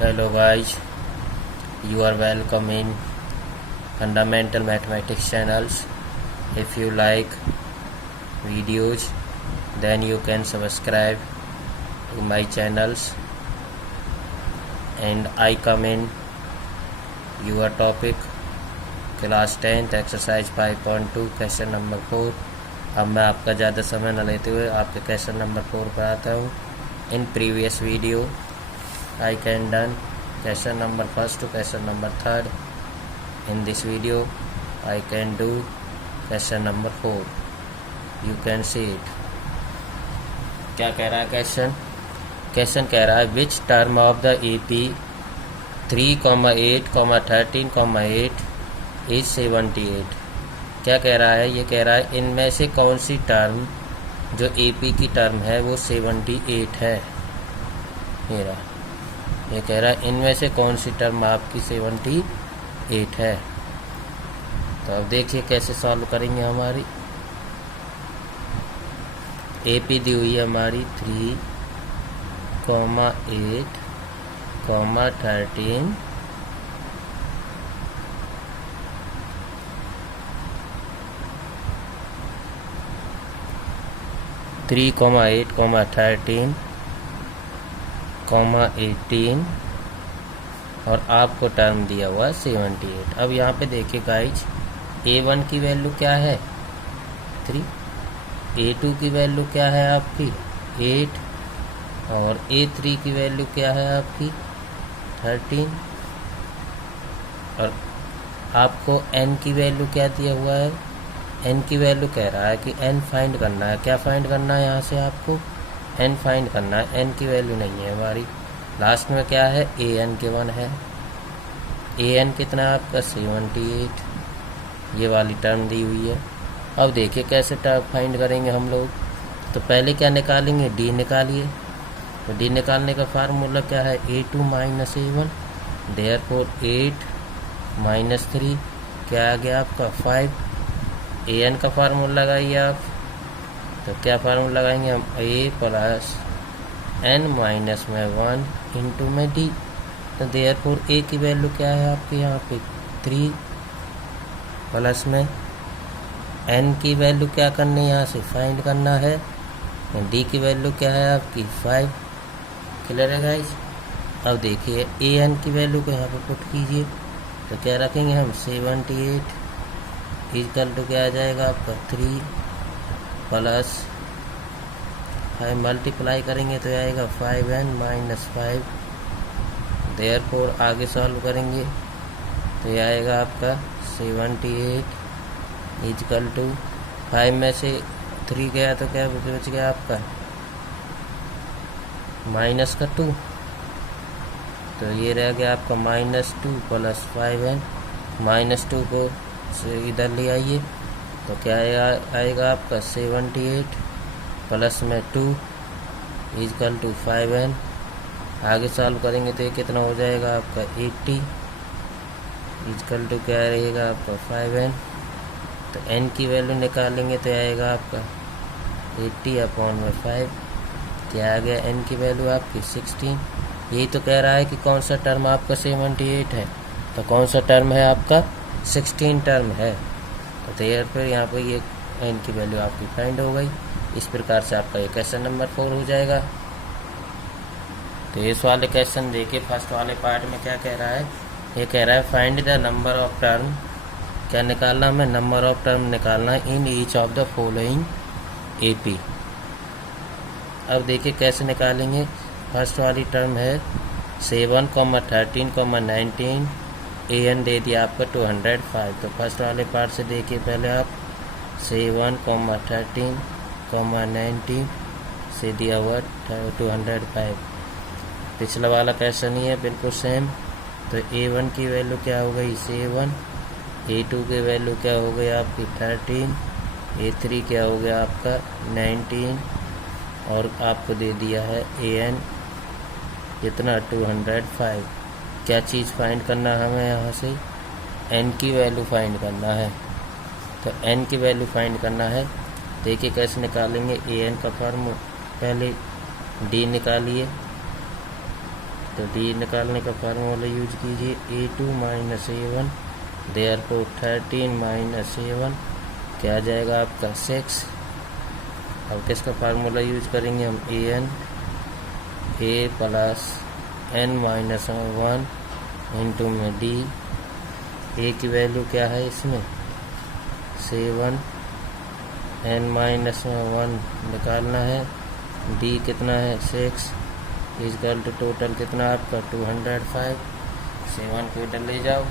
Hello guys, you are welcome in Fundamental Mathematics channels. If you like videos, then you can subscribe to my channels, and I come in your topic class 10th exercise 5.2 question number 4। अब मैं आपका ज़्यादा समय न लेते हुए आपके question number 4 पर आता हूँ। In previous video I can done question number 1 to question number 3rd. In this video I can do question number 4. You can see it. क्या कह रहा है क्वेश्चन कह रहा है which term of the AP 3, 8, 13, 8 is 78। क्या कह रहा है? ये कह रहा है इनमें से कौन सी टर्म जो AP की टर्म है वो 78 है। ये कह रहा है इनमें से कौन सी टर्म आपकी 78 है। तो अब देखिए कैसे सॉल्व करेंगे। हमारी AP दी हुई है हमारी 3, 8, 13, 3, 8, 13, 18 और आपको टर्म दिया हुआ 78। अब यहाँ पे देखिए गाइज, A1 की वैल्यू क्या है 3, A2 की वैल्यू क्या है आपकी 8 और A3 की वैल्यू क्या है आपकी 13 और आपको N की वैल्यू क्या दिया हुआ है। N की वैल्यू कह रहा है कि N फाइंड करना है। क्या फाइंड करना है? यहाँ से आपको N फाइंड करना है। N की वैल्यू नहीं है हमारी। लास्ट में क्या है? AN गिवन है। AN कितना है आपका 78। ये वाली टर्म दी हुई है। अब देखिए कैसे टर्म फाइंड करेंगे हम लोग। तो पहले क्या निकालेंगे? D निकालिए। तो D निकालने का फार्मूला क्या है? A2 minus A1। Therefore 8 minus 3 क्या आ गया आपका 5। AN का फार्मूला लगाइए आप। तो क्या फार्मूला लगाएंगे हम? A प्लस N माइनस में 1 इंटू में D। तो देयरफॉर A की वैल्यू क्या है आपके यहाँ पे 3 प्लस में N की वैल्यू क्या करनी है? यहाँ से फाइंड करना है। D की वैल्यू क्या है आपकी 5। क्लियर है गाइस। अब देखिए AN की वैल्यू को यहाँ पे पुट कीजिए। तो क्या रखेंगे हम 78 इक्वल टू क्या आ जाएगा आपका 3 प्लस 5 मल्टीप्लाई करेंगे तो आएगा 5n माइनस 5। देयरफॉर आगे सॉल्व करेंगे तो ये आएगा आपका 78 इक्वल टू 5 में से 3 गया तो क्या बच गया आपका माइनस का 2। तो ये रह गया आपका -2 प्लस 5n। -2 को से इधर ले आइए तो क्या आएगा आपका 78 प्लस में 2 इक्वल टू 5n। आगे सॉल्व करेंगे तो ये कितना हो जाएगा आपका 80 इक्वल टू क्या रहेगा आपका 5n। तो n की वैल्यू निकालेंगे तो आएगा आपका 80/5। क्या आ गया n की वैल्यू आपकी 16। यही तो कह रहा है कि कौन सा टर्म आपका 78 है। तो कौन सा टर्म है आपका 16 टर्म है। तो फिर यहाँ पर ये n की वैल्यू आपकी फाइंड हो गई। इस प्रकार से आपका ये क्वेश्चन नंबर 4 हो जाएगा। तो इस वाले क्वेश्चन देखिए, फर्स्ट वाले पार्ट में क्या कह रहा है? ये कह रहा है find the number of term. क्या निकालना हमें? नंबर ऑफ टर्म निकालना है in each of the following AP। अब देखिए कैसे निकालेंगे। फर्स्ट वाली टर्म है 7, 13, 19। AN दे दिया आपका 205। तो फर्स्ट वाले पार्ट से देखिए पहले आप 7, 13, 19 से दिया हुआ 205। पिछला वाला क्वेश्चन ही है बिल्कुल सेम। तो A1 की वैल्यू क्या हो गई 7, A2 की वैल्यू क्या हो गई आपकी 13, A3 क्या हो गया आपका 19 और आपको दे दिया है AN कितना 205। क्या चीज़ फाइंड करना है हमें? यहाँ से N की वैल्यू फाइंड करना है। तो N की वैल्यू फाइंड करना है। देखिए कैसे निकालेंगे। AN का फॉर्म पहले D निकालिए। तो डी निकालने का फार्मूला यूज कीजिए, A2 minus A1, therefore 13 minus A1 क्या आ जाएगा आपका 6। अब किसका फार्मूला यूज करेंगे हम, A plus n minus 1 into में डी। ए की वैल्यू क्या है इसमें 7, n माइनस 1 निकालना है, डी कितना है 6, इजकल टू टोटल कितना आपका 205। 7 को इधर ले जाओ,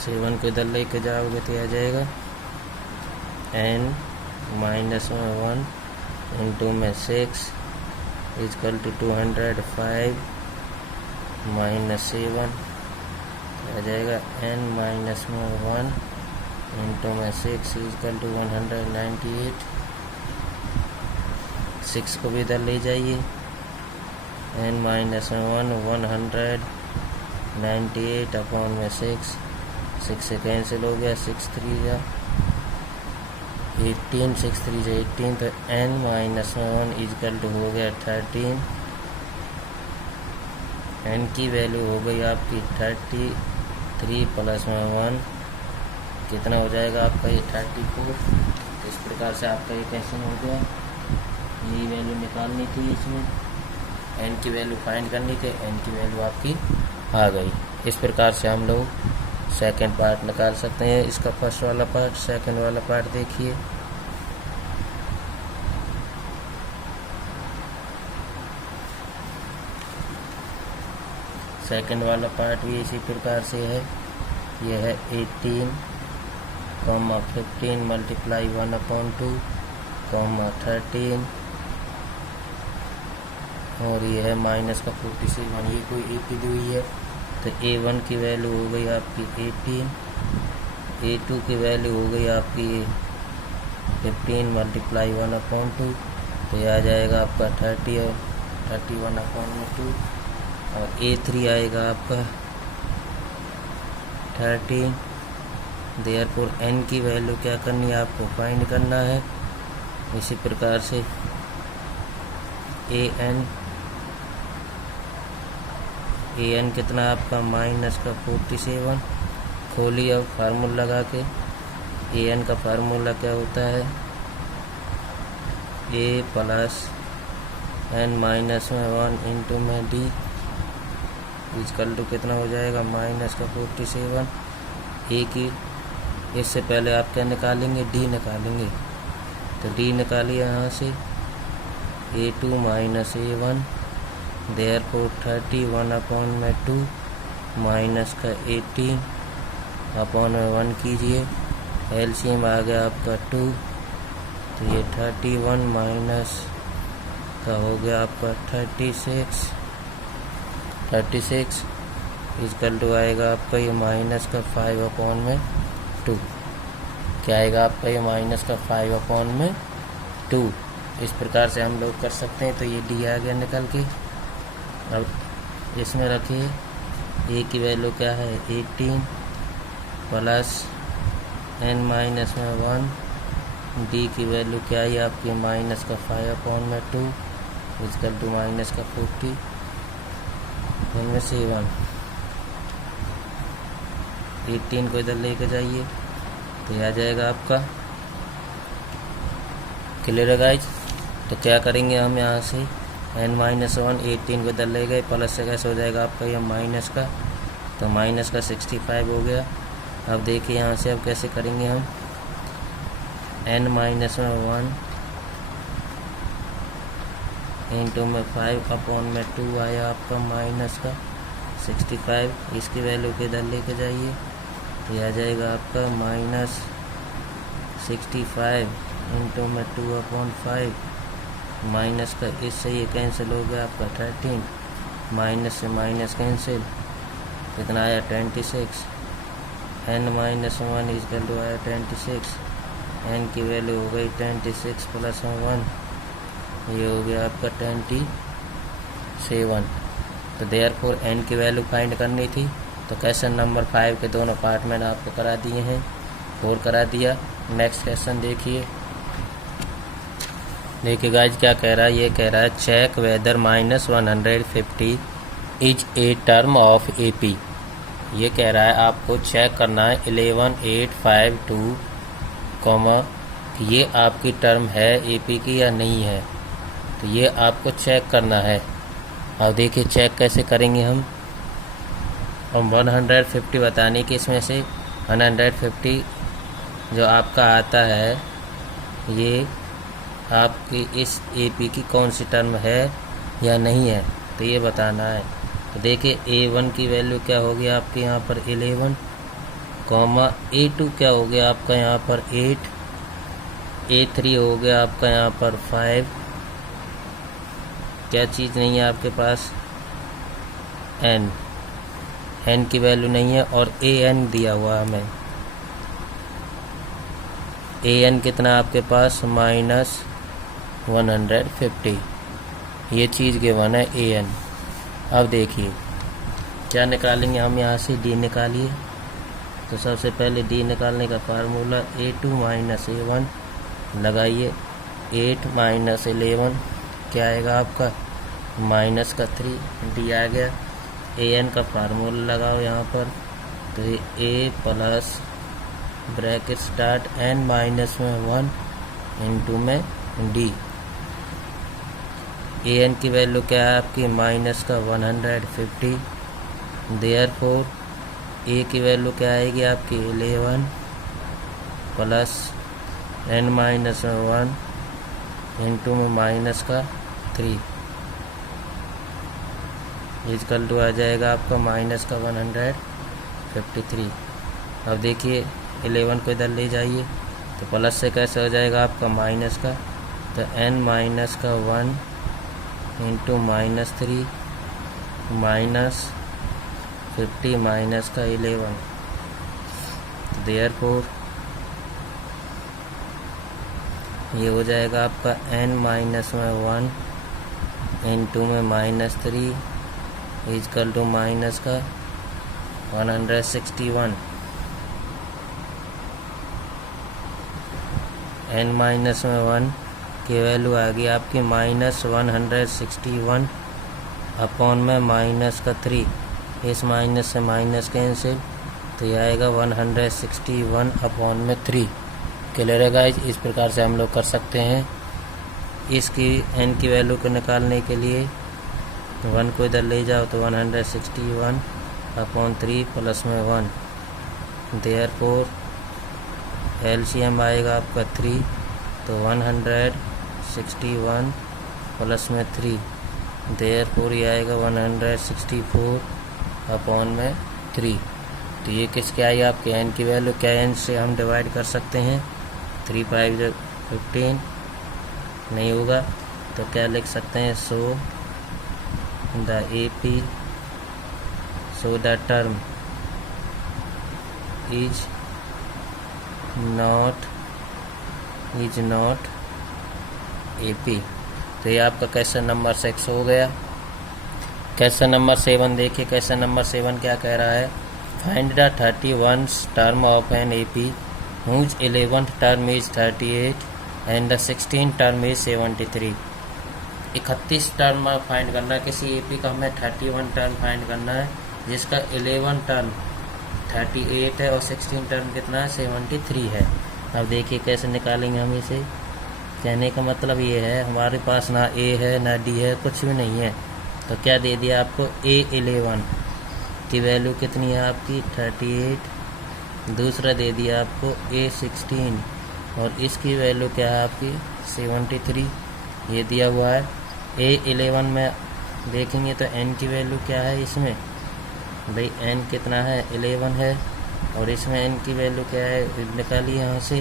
7 को इधर लेके जाओगे तो आ जाएगा n माइनस 1 इंटू में 6 इजकल टू 205 माइनस 7 आ जाएगा n माइनस 1 इंटू में 6 इजकल टू 198। 6 को भी इधर ले जाइए, n माइनस 1 198 अपॉन में 6 से कैंसिल हो गया, 6 3 जा 18, 6 3 जा 18, तो n माइनस 1 इजकल टू हो गया 13। n की वैल्यू हो गई आपकी 33 प्लस में 1 कितना हो जाएगा आपका ये 34। इस प्रकार से आपका ये क्वेश्चन हो गया। ये वैल्यू निकालनी थी, इसमें n की वैल्यू फाइंड करनी थी, n की वैल्यू आपकी आ गई। इस प्रकार से हम लोग सेकंड पार्ट निकाल सकते हैं। इसका फर्स्ट वाला पार्ट, सेकंड वाला पार्ट देखिए। सेकंड वाला पार्ट भी इसी प्रकार से है। यह है 18, 15 मल्टीप्लाई 1/2, 13 और ये है माइनस का 47। ये कोई एक ही हुई है, तो A1 की वैल्यू हो गई आपकी 18, A2 की वैल्यू हो गई आपकी 15 मल्टीप्लाई 1/2, तो ये आ जाएगा आपका 30 और 31/2, और A3 आएगा आपका 13। देयरफॉर n की वैल्यू क्या करनी है, आपको फाइंड करना है। इसी प्रकार से an कितना आपका माइनस का 47। खोलिए अब फार्मूला लगा के। an का फार्मूला क्या होता है, a plus n minus 1 into में डी इजकल टू कितना हो जाएगा माइनस का 47। ए की इससे पहले आप क्या निकालेंगे, डी निकालेंगे, तो डी निकालिए यहाँ से A2 minus A1 therefore 31/2 minus का 18 अपॉन में 1 कीजिए, एलसीएम आ गया आपका 2, तो ये 31 माइनस का हो गया आपका 36 इजकल टू आएगा आपका ये माइनस का 5/2। क्या आएगा आपका ये माइनस का 5/2। इस प्रकार से हम लोग कर सकते हैं। तो ये डी आ गया निकल के। अब इसमें रखिए ए की वैल्यू क्या है 18 प्लस n माइनस में 1, डी की वैल्यू क्या है आपकी माइनस का 5/2 इजकल टू माइनस का 40 इनमें से 1। 18 को इधर लेके जाइए तो यह आ जाएगा आपका। क्लियर है गाइज। तो क्या करेंगे हम यहाँ से n माइनस 1 18 को इधर ले गए, प्लस से कैसे हो जाएगा आपका ये माइनस का, तो माइनस का 65 हो गया। अब देखिए यहाँ से अब कैसे करेंगे हम, n माइनस में 1 इंटू में 5 अपॉन में 2 आया आपका माइनस का 65। इसकी वैल्यू के इधर लेके जाइए तो यह आ जाएगा आपका माइनस 65 इंटू में 2/5 माइनस का, इससे ये कैंसिल हो गया आपका 13, माइनस से माइनस कैंसिल, कितना आया 26। n माइनस 1 इजकल टू आया 26, n की वैल्यू हो गई 26 प्लस 1, ये हो गया आपका 27। तो देयरफॉर n की वैल्यू फाइंड करनी थी। तो क्वेश्चन नंबर 5 के दोनों पार्ट मैंने आपको करा दिए हैं, 4 करा दिया। नेक्स्ट क्वेश्चन देखिए। देखिए गाइज क्या कह रहा है, ये कह रहा है check whether -150 is a term of AP। ये कह रहा है आपको चेक करना है 11852 कॉमा ये आपकी टर्म है AP की या नहीं है, तो ये आपको चेक करना है। अब देखिए चेक कैसे करेंगे हम 150 बताने की, इसमें से 150 जो आपका आता है ये आपकी इस AP की कौन सी टर्म है या नहीं है, तो ये बताना है। तो देखिए A1 की वैल्यू क्या होगी आपके यहाँ पर 11 कॉमा A2 क्या हो गया आपका यहाँ पर 8, A3 हो गया आपका यहाँ पर 5, क्या चीज़ नहीं है आपके पास n की वैल्यू नहीं है, और AN दिया हुआ हमें, AN कितना आपके पास -150, ये चीज़ गिवन है AN। अब देखिए क्या निकालेंगे हम यहाँ से, D निकालिए। तो सबसे पहले D निकालने का फार्मूला A2 - A1 लगाइए, 8 - 11 क्या आएगा आपका -3, D आ गया। AN का फार्मूला लगाओ यहाँ पर, तो ये A plus bracket start n-1 into में D। AN की वैल्यू क्या है आपकी -150, देयरफॉर A की वैल्यू क्या आएगी आपकी 11 प्लस n-1 इंटू में -3 इजकल टू आ जाएगा आपका -153। अब देखिए 11 को इधर ले जाइए तो प्लस से कैसे हो जाएगा आपका माइनस का, तो n-1 इंटू -3 -50 -11, देयरफॉर ये हो जाएगा आपका n-1 इंटू में -3 इजकल टू -161। n-1 की वैल्यू आ गई आपकी -161 अपॉन में -3, इस माइनस से माइनस कैंसिल, तो ये आएगा 161 अपॉन में 3। क्लियर है गाइज, इस प्रकार से हम लोग कर सकते हैं। इसकी n की वैल्यू को निकालने के लिए 1 को इधर ले जाओ तो 161 अपॉन 3 प्लस में 1, देयरफॉर LCM आएगा आपका 3, तो 161 प्लस में 3, देयरफॉर ये आएगा 164 अपॉन में 3। तो ये किसके आई आपके n की वैल्यू, क्या n से हम डिवाइड कर सकते हैं, 3 5 15 नहीं होगा तो क्या लिख सकते हैं, so the term is not AP। तो ये आपका क्वेश्चन नंबर 6 हो गया। क्वेश्चन नंबर 7 देखिए, क्वेश्चन नंबर 7 क्या कह रहा है, find the 31st term of an AP whose 11th term is 38 and the 16th term is 73। 31 term find करना है किसी AP का, हमें 31 टर्म फाइंड करना है जिसका 11 टर्म 38 है और 16 टर्म कितना है 73 है। अब देखिए कैसे निकालेंगे हम इसे। कहने का मतलब ये है हमारे पास ना A है ना D है, कुछ भी नहीं है, तो क्या दे दिया आपको, A11 की वैल्यू कितनी है आपकी 38, दूसरा दे दिया आपको A16 और इसकी वैल्यू क्या है आपकी 73, ये दिया हुआ है। A11 में देखेंगे तो n की वैल्यू क्या है इसमें, भाई n कितना है 11 है, और इसमें n की वैल्यू क्या है निकालिए यहाँ से,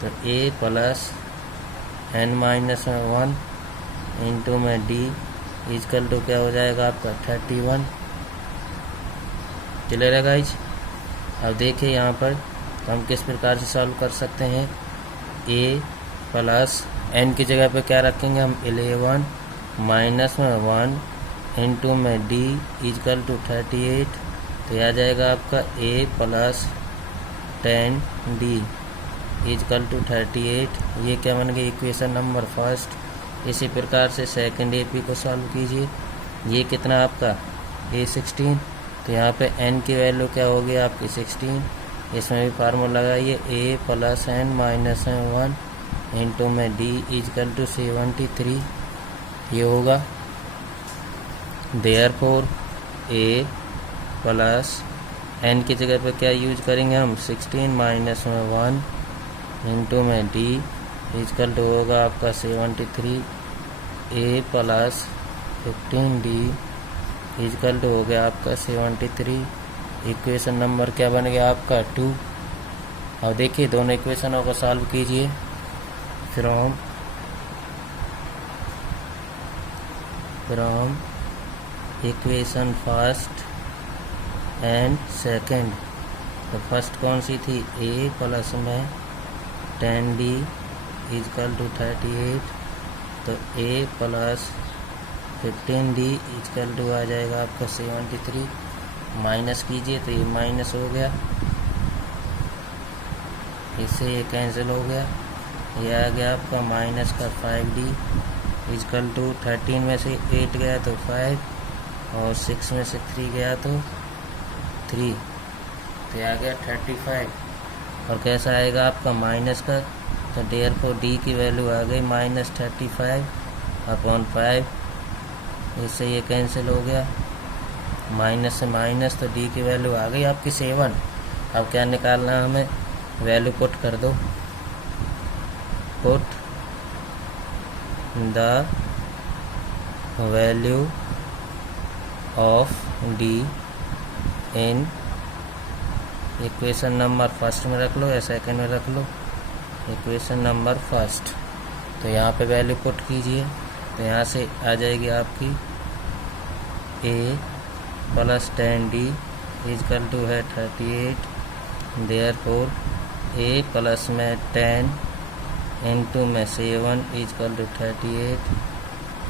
तो A प्लस n-1 इंटू में D इजकल टू क्या हो जाएगा आपका 31। क्लियर है गाइज। अब देखिए यहाँ पर हम किस प्रकार से सॉल्व कर सकते हैं, A प्लस n की जगह पे क्या रखेंगे हम 11 -1 इंटू में D इजकल टू 38, तो यह आ जाएगा आपका A plus 10D is equal to 38। ये क्या बन गई इक्वेशन नंबर फर्स्ट। इसी प्रकार से सेकंड AP को सॉल्व कीजिए। ये कितना आपका A16, तो यहाँ पे n की वैल्यू क्या होगी आपकी 16। इसमें भी फार्मूला लगाइए A + n - 1 इंटू में D इजकल टू 73। ये होगा देयरफॉर A प्लस n की जगह पे क्या यूज करेंगे हम 16 - 1 इंटू में D इजकल टू होगा आपका 73। A plus 15D is equal to हो गया आपका 73। इक्वेशन नंबर क्या बन गया आपका 2। अब देखिए दोनों इक्वेशनों को सॉल्व कीजिए। From equation first and second, तो फर्स्ट कौन सी थी A प्लस में 10D इजकल टू 38, तो A plus 15D is equal to आ जाएगा आपका 73। माइनस कीजिए तो ये माइनस हो गया, इससे ये कैंसिल हो गया। ये आ गया आपका माइनस का 5D इजकल टू 13 में से 8 गया तो 5 और 6 में से 3 गया तो 3, तो ये आ गया 35। और कैसा आएगा आपका माइनस का, तो देयरफॉर D की वैल्यू आ गई -35/5। इससे ये कैंसिल हो गया, माइनस से माइनस, तो D की वैल्यू आ गई आपकी 7। अब क्या निकालना है हमें, वैल्यू पुट कर दो। Put the value of D in equation number first में रख लो या सेकंड में रख लो, इक्वेशन नंबर फर्स्ट। तो यहाँ पे वैल्यू पुट कीजिए, तो यहाँ से आ जाएगी आपकी A plus 10D is equal to है 38। देयरफॉर A प्लस में 10 इंटू में 7 इजकल टू 38।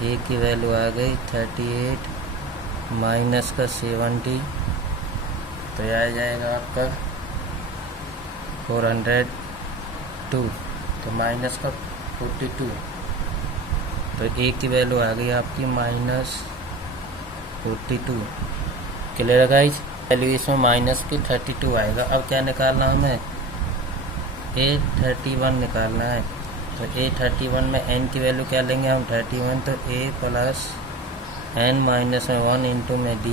A की वैल्यू आ गई 38 माइनस का 70, तो यह आ जाएगा आपका 402, तो माइनस का 42। तो A की वैल्यू आ गई आपकी -42। क्लियर है गाइस, वैल्यू इसमें माइनस की 32 आएगा। अब क्या निकालना हमें, A31 निकालना है। तो A31 में n की वैल्यू क्या लेंगे हम 31, तो A प्लस n - 1 इंटू में D।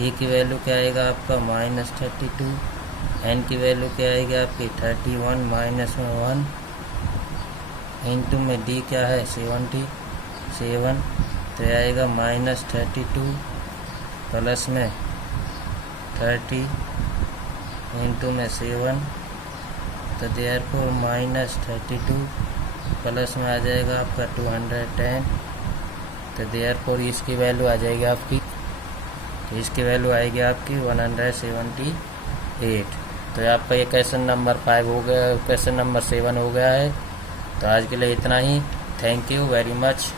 A की वैल्यू क्या आएगा आपका -32, n की वैल्यू क्या आएगी आपकी 31 - 1 इंटू में D क्या है 77, तो आएगा -32 प्लस में 30 इंटू में 7, तो देयरफॉर -32 प्लस में आ जाएगा आपका 210, तो देयरफॉर इसकी वैल्यू आ जाएगी आपकी, तो इसकी वैल्यू आएगी आपकी 178। तो आपका ये क्वेश्चन नंबर 5 हो गया, क्वेश्चन नंबर 7 हो गया है। तो आज के लिए इतना ही। Thank you very much.